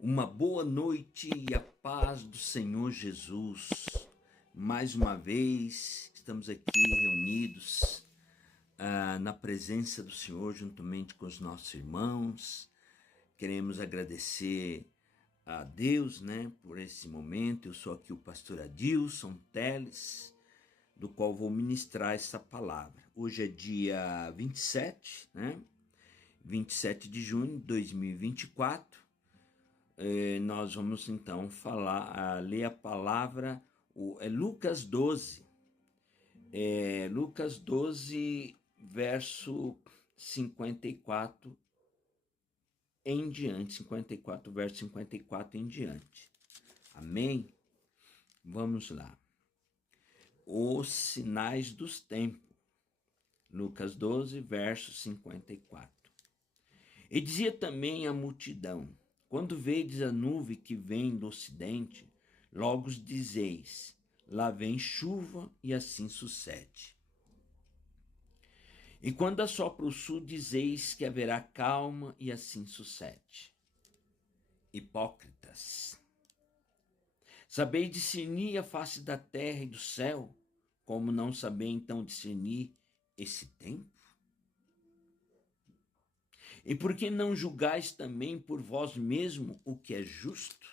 Uma boa noite e a paz do Senhor Jesus. Mais uma vez estamos aqui reunidos na presença do Senhor juntamente com os nossos irmãos. Queremos agradecer a Deus, por esse momento. Eu sou aqui o pastor Adilson Teles, do qual vou ministrar essa palavra. Hoje é dia 27, 27 de junho de 2024. Nós vamos então ler a palavra, Lucas 12, Lucas 12, verso 54 em diante, 54, verso 54 em diante. Amém? Vamos lá. Os sinais dos tempos. Lucas 12, verso 54. E dizia também a multidão: quando vedes a nuvem que vem do ocidente, logo dizeis: lá vem chuva, e assim sucede. E quando assopra o sul, dizeis que haverá calma, e assim sucede. Hipócritas, sabeis discernir a face da terra e do céu, como não sabeis então discernir esse tempo? E por que não julgais também por vós mesmo o que é justo?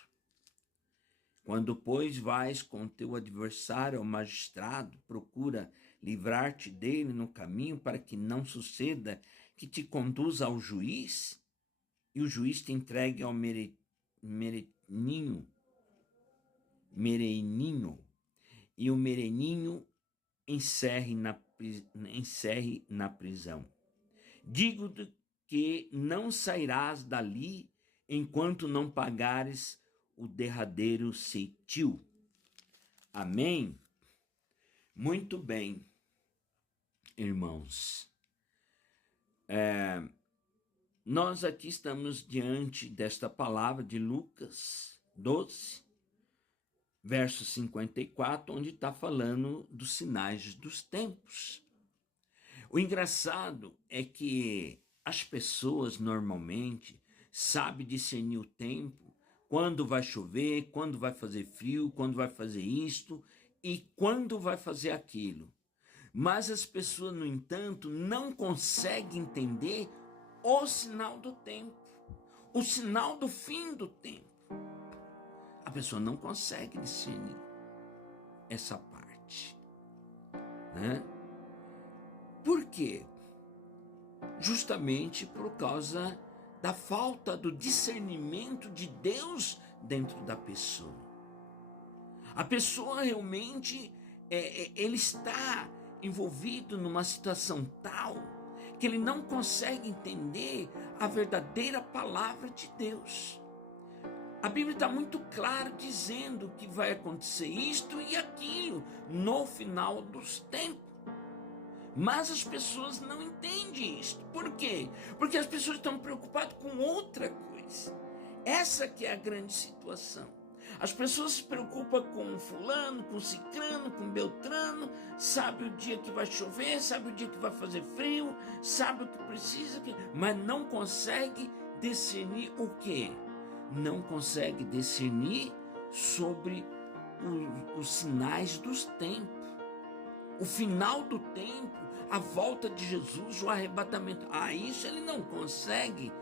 Quando, pois, vais com teu adversário ao magistrado, procura livrar-te dele no caminho, para que não suceda que te conduza ao juiz, e o juiz te entregue ao mereninho, e o mereninho encerre na prisão. Digo-te que não sairás dali enquanto não pagares o derradeiro ceitil. Amém? Muito bem, irmãos. Nós aqui estamos diante desta palavra de Lucas 12, verso 54, onde está falando dos sinais dos tempos. O engraçado é que as pessoas normalmente sabem discernir o tempo, quando vai chover, quando vai fazer frio, quando vai fazer isto e quando vai fazer aquilo. Mas as pessoas, no entanto, não conseguem entender o sinal do tempo, o sinal do fim do tempo. A pessoa não consegue discernir essa parte, Por quê? Justamente por causa da falta do discernimento de Deus dentro da pessoa. A pessoa realmente, ele está envolvido numa situação tal que ele não consegue entender a verdadeira palavra de Deus. A Bíblia está muito clara dizendo que vai acontecer isto e aquilo no final dos tempos. Mas as pessoas não entendem isso. Por quê? Porque as pessoas estão preocupadas com outra coisa. Essa que é a grande situação. As pessoas se preocupam com fulano, com cicrano, com beltrano, sabe o dia que vai chover, sabe o dia que vai fazer frio, sabe o que precisa, mas não consegue discernir o quê? Não consegue discernir sobre os sinais dos tempos. O final do tempo, a volta de Jesus, o arrebatamento. Isso ele não consegue,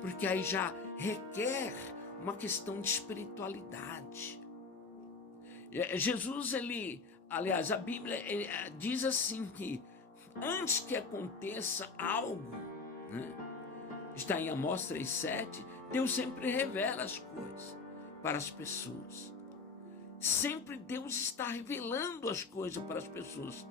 porque aí já requer uma questão de espiritualidade. Jesus, aliás, a Bíblia diz assim que antes que aconteça algo, está em Amós 3,7, Deus sempre revela as coisas para as pessoas. Sempre Deus está revelando as coisas para as pessoas.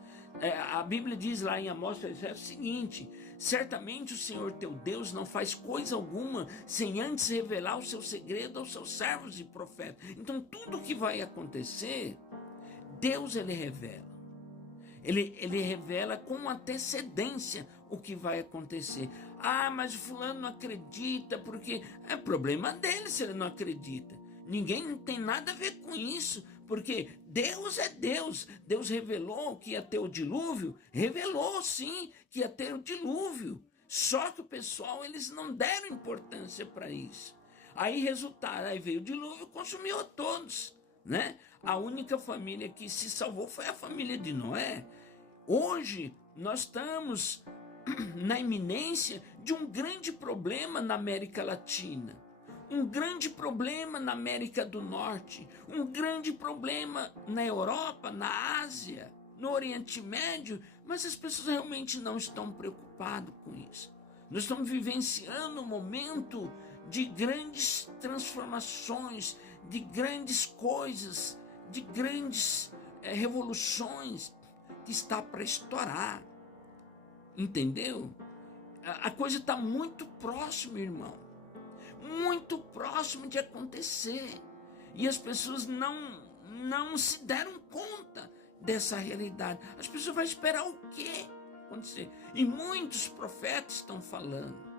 A Bíblia diz lá em Amós 3,7 o seguinte: certamente o Senhor teu Deus não faz coisa alguma sem antes revelar o seu segredo aos seus servos e profetas. Então tudo que vai acontecer, Deus ele revela. Ele revela com antecedência o que vai acontecer. Mas o fulano não acredita, porque é problema dele se ele não acredita. Ninguém tem nada a ver com isso, porque Deus é Deus. Deus revelou que ia ter o dilúvio, revelou sim que ia ter o dilúvio. Só que o pessoal, eles não deram importância para isso. Aí resultado, aí veio o dilúvio, consumiu a todos, né? A única família que se salvou foi a família de Noé. Hoje nós estamos na iminência de um grande problema na América Latina, um grande problema na América do Norte, um grande problema na Europa, na Ásia, no Oriente Médio, mas as pessoas realmente não estão preocupadas com isso. Nós estamos vivenciando um momento de grandes transformações, de grandes coisas, de grandes revoluções que está para estourar. Entendeu? A coisa está muito próxima, irmão. Muito próximo de acontecer. E as pessoas não se deram conta dessa realidade. As pessoas vão esperar o quê acontecer? E muitos profetas estão falando.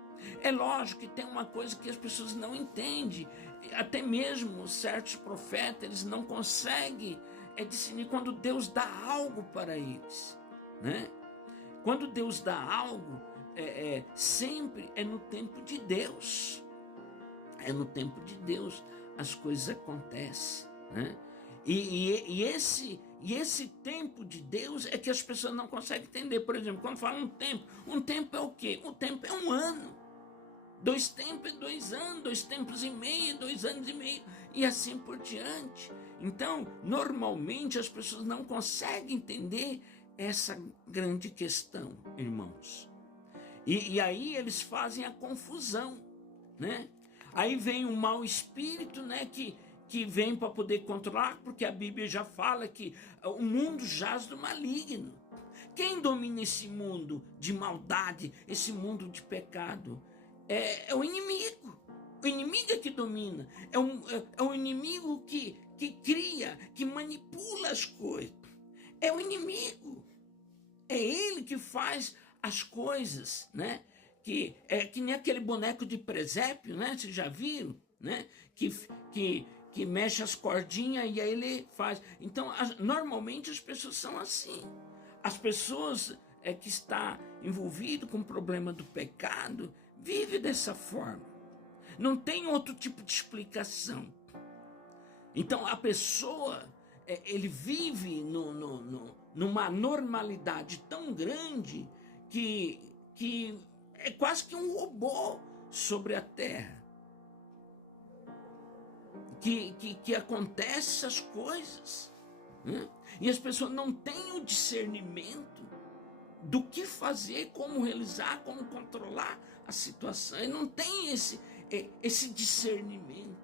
É lógico que tem uma coisa que as pessoas não entendem. Até mesmo certos profetas, eles não conseguem discernir quando Deus dá algo para eles, né? Quando Deus dá algo, sempre é no tempo de Deus. É no tempo de Deus as coisas acontecem, né? E esse tempo de Deus é que as pessoas não conseguem entender. Por exemplo, quando fala um tempo é o quê? Um tempo é um ano. 2 tempos é 2 anos, 2 tempos e meio, 2 anos e meio, e assim por diante. Então, normalmente as pessoas não conseguem entender essa grande questão, irmãos. E aí eles fazem a confusão, né? Aí vem um mau espírito, né, que vem para poder controlar, porque a Bíblia já fala que o mundo jaz do maligno. Quem domina esse mundo de maldade, esse mundo de pecado? É o inimigo. O inimigo é que domina. É o inimigo que cria, que manipula as coisas. É o inimigo. É ele que faz as coisas, né? Que nem aquele boneco de presépio, né? Vocês já viram, né? Que mexe as cordinhas e aí ele faz. Então, normalmente as pessoas são assim. As pessoas que estão envolvidas com o problema do pecado vivem dessa forma. Não tem outro tipo de explicação. Então, a pessoa, ele vive numa normalidade tão grande que é quase que um robô sobre a terra. Que acontece essas coisas, né? E as pessoas não têm o discernimento do que fazer, como realizar, como controlar a situação. E não tem esse discernimento.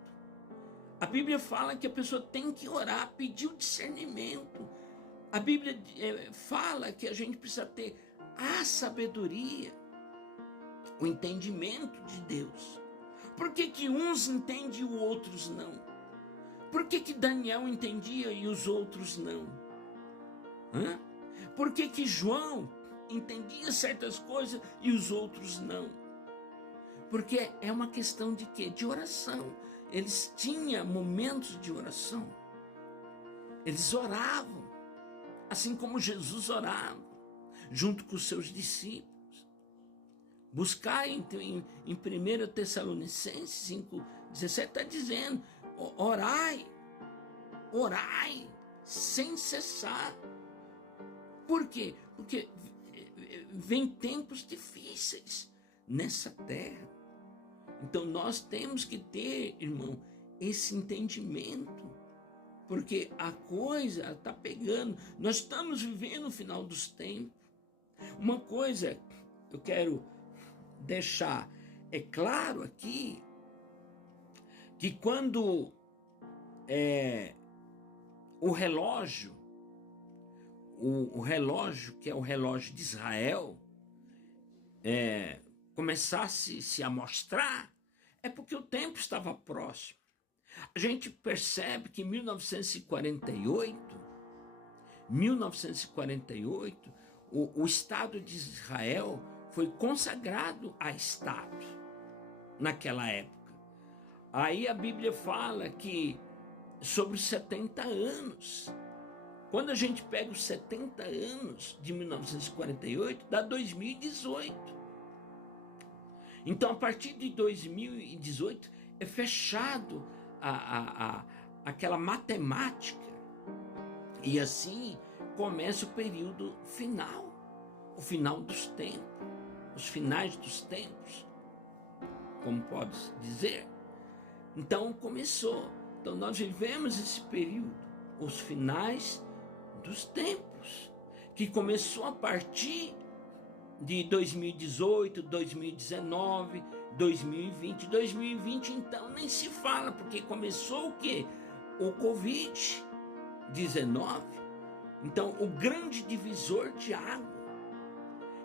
A Bíblia fala que a pessoa tem que orar, pedir o discernimento. A Bíblia fala que a gente precisa ter a sabedoria, o entendimento de Deus. Por que uns entendem e os outros não? Por que Daniel entendia e os outros não? Por que João entendia certas coisas e os outros não? Porque é uma questão de quê? De oração. Eles tinham momentos de oração. Eles oravam, assim como Jesus orava, junto com os seus discípulos. Buscar em 1 Tessalonicenses 5,17 está dizendo, orai sem cessar. Por quê? Porque vem tempos difíceis nessa terra. Então nós temos que ter, irmão, esse entendimento, porque a coisa está pegando. Nós estamos vivendo o final dos tempos. Uma coisa eu quero deixar claro aqui, que quando o relógio, o relógio que é o relógio de Israel, começasse a mostrar, é porque o tempo estava próximo. A gente percebe que em 1948, o Estado de Israel foi consagrado a Estado naquela época. Aí a Bíblia fala que sobre 70 anos, quando a gente pega os 70 anos de 1948, dá 2018. Então, a partir de 2018, é fechado aquela matemática. E assim começa o período final, o final dos tempos, os finais dos tempos, como pode-se dizer. Então começou. Então nós vivemos esse período, os finais dos tempos, que começou a partir de 2018, 2019, 2020. 2020 então nem se fala, porque começou o quê? O Covid-19. Então o grande divisor de água.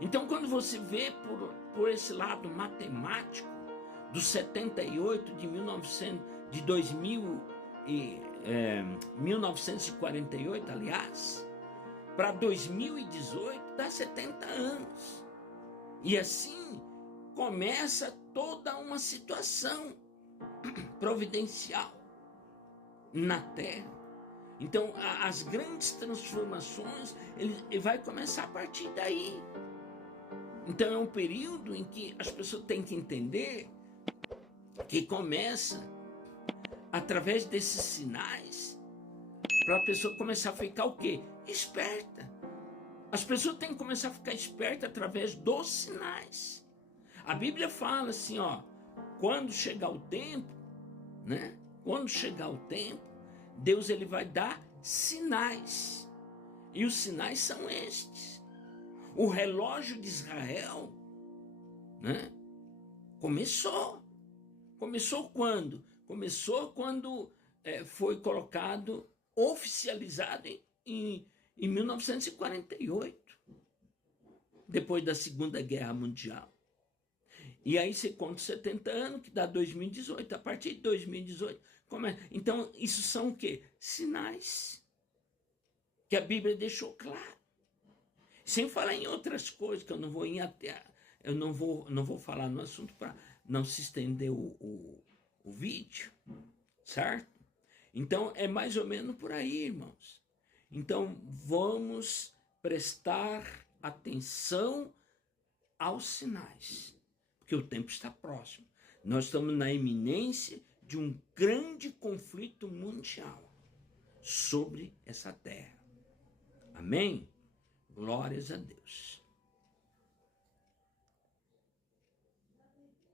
Então quando você vê por esse lado matemático, dos 78 de 1948, aliás, para 2018 dá 70 anos. E assim começa toda uma situação providencial na Terra. Então as grandes transformações ele vai começar a partir daí. Então é um período em que as pessoas têm que entender que começa através desses sinais, para a pessoa começar a ficar o quê? Esperta. As pessoas têm que começar a ficar espertas através dos sinais. A Bíblia fala assim, ó, quando chegar o tempo, né? Quando chegar o tempo, Deus ele vai dar sinais. E os sinais são estes. O relógio de Israel, né? Começou quando? Começou quando foi colocado, oficializado em 1948, depois da Segunda Guerra Mundial. E aí você conta 70 anos, que dá 2018. A partir de 2018, então isso são o quê? Sinais que a Bíblia deixou claro. Sem falar em outras coisas, que eu não vou eu não vou falar no assunto para não se estender o vídeo, certo? Então é mais ou menos por aí, irmãos. Então vamos prestar atenção aos sinais, porque o tempo está próximo. Nós estamos na iminência de um grande conflito mundial sobre essa terra. Amém? Glórias a Deus.